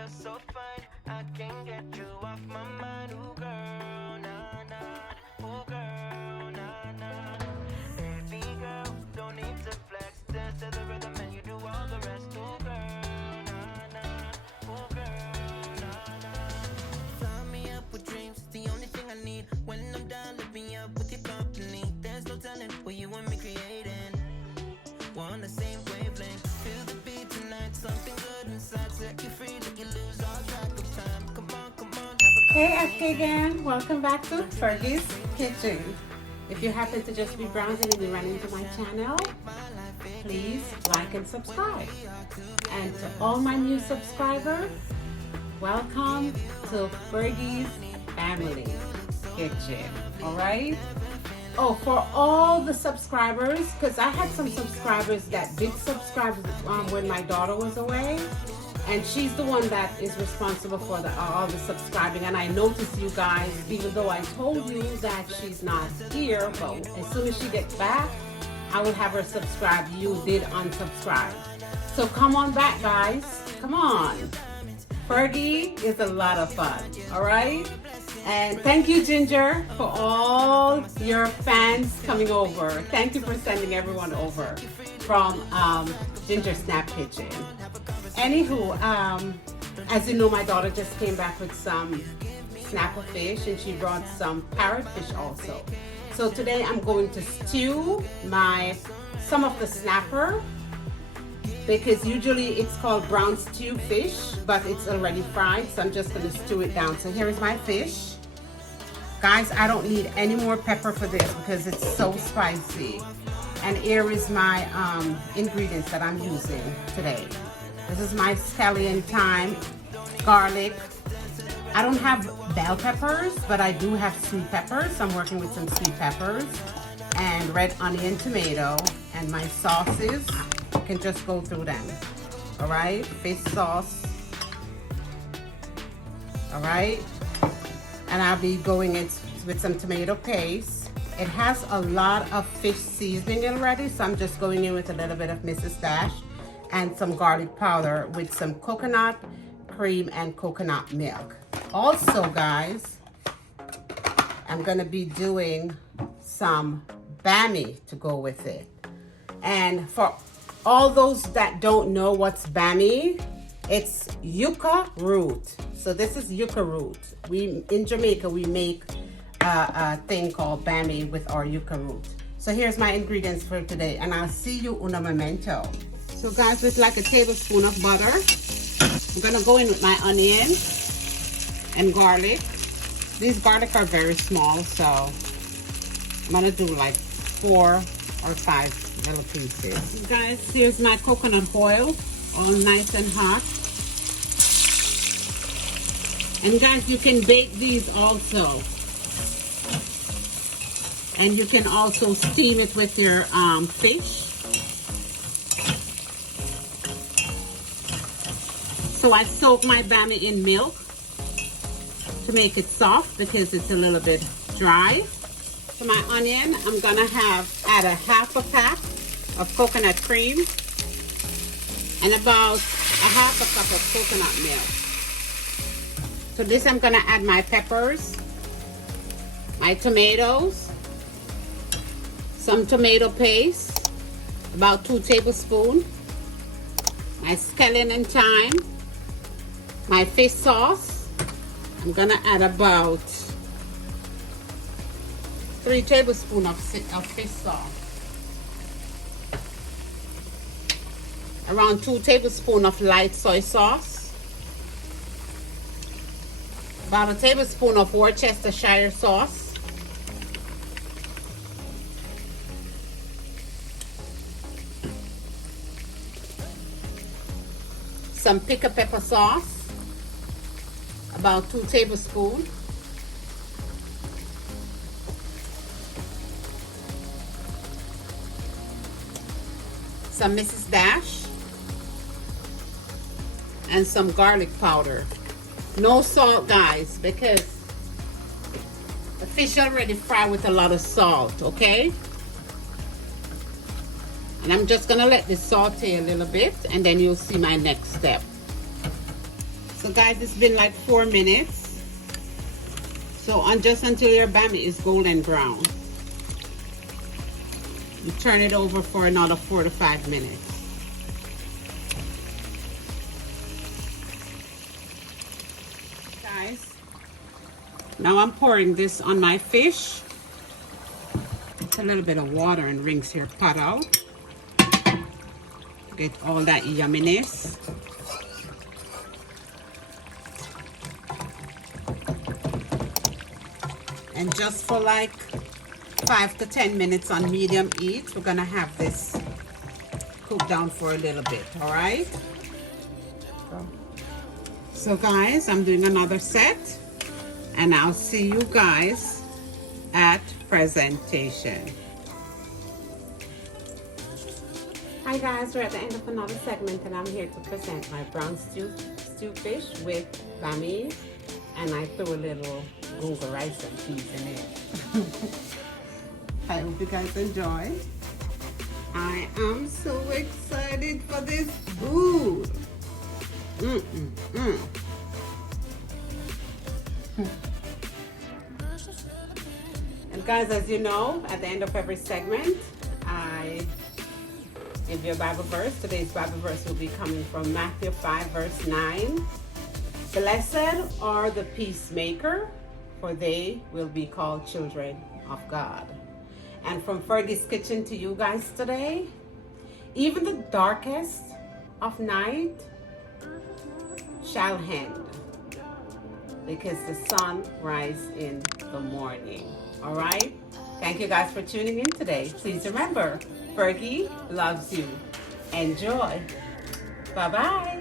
you're so fine. I can't get you off my mind. Ooh, girl, nah, nah. Ooh, girl, nah, nah. Baby girl, don't need to flex. Dance to the rhythm and you do all the rest. Ooh, girl, nah, nah. Ooh, girl, nah, nah. Fly me up with dreams. The only thing I need. When I'm done, lift me up with your company. There's no telling what you and me creating. We're on the same wavelength. Feel the beat tonight. Something good inside. Set you free. Let you lose all track of time. Come on, come on. Hey again, welcome back to Fergie's Kitchen. If you happen to just be browsing and you run into my channel, please like and subscribe. And to all my new subscribers, welcome to Fergie's Family Kitchen. Alright? Oh, for all the subscribers, because I had some subscribers that did subscribe when my daughter was away. And she's the one that is responsible for all the subscribing. And I noticed you guys, even though I told you that she's not here, but as soon as she gets back, I will have her subscribe. You did unsubscribe. So come on back, guys. Come on. Fergie is a lot of fun, all right? And thank you, Ginger, for all your fans coming over. Thank you for sending everyone over from Ginger Snap Kitchen. Anywho, as you know, my daughter just came back with some snapper fish, and she brought some parrotfish also. So today I'm going to stew some of the snapper, because usually it's called brown stew fish, but it's already fried, so I'm just going to stew it down. So here is my fish. Guys, I don't need any more pepper for this because it's so spicy. And here is my ingredients that I'm using today. This is my scallion thyme, garlic. I don't have bell peppers, but I do have sweet peppers. I'm working with some sweet peppers and red onion, tomato, and my sauces. You can just go through them. All right, fish sauce. All right, and I'll be going in with some tomato paste. It has a lot of fish seasoning already, so I'm just going in with a little bit of Mrs. Dash and some garlic powder with some coconut cream and coconut milk. Also, guys, I'm gonna be doing some Bammy to go with it. And for all those that don't know what's Bammy, it's yucca root. So this is yucca root. In Jamaica, we make a thing called Bammy with our yucca root. So here's my ingredients for today, and I'll see you in a momento. So guys, with like a tablespoon of butter, I'm gonna go in with my onion and garlic. These garlic are very small, so I'm gonna do like 4 or 5 little pieces. Guys, here's my coconut oil, all nice and hot. And guys, you can bake these also. And you can also steam it with your fish. So I soak my Bammy in milk to make it soft because it's a little bit dry. For my onion, I'm gonna add a half a pack of coconut cream and about a half a cup of coconut milk. So this, I'm gonna add my peppers, my tomatoes, some tomato paste, about 2 tablespoons, my scallion and thyme, my fish sauce. I'm gonna add about 3 tablespoons of fish sauce, around 2 tablespoons of light soy sauce, about a tablespoon of Worcestershire sauce, some pickled pepper sauce, about 2 tablespoons, some Mrs. Dash, and some garlic powder. No salt, guys, because the fish already fried with a lot of salt, okay? And I'm just gonna let this saute a little bit, and then you'll see my next step. So guys, it's been like 4 minutes. So just until your Bammy is golden brown. You turn it over for another 4 to 5 minutes. Guys, now I'm pouring this on my fish. It's a little bit of water and rinse your pot out. Get all that yumminess. And just for like 5 to 10 minutes on medium heat, we're gonna have this cook down for a little bit, all right? So guys, I'm doing another set, and I'll see you guys at presentation. Hi guys, we're at the end of another segment, and I'm here to present my brown stew fish with Bammy, and I threw a little gunga rice and peas in it. I hope you guys enjoy. I am so excited for this food. And guys, as you know, at the end of every segment, I give you a Bible verse. Today's Bible verse will be coming from Matthew 5, verse 9. Blessed are the peacemaker, for they will be called children of God. And from Fergie's Kitchen to you guys today, even the darkest of night shall end, because the sun rises in the morning. All right? Thank you guys for tuning in today. Please remember, Fergie loves you. Enjoy. Bye-bye.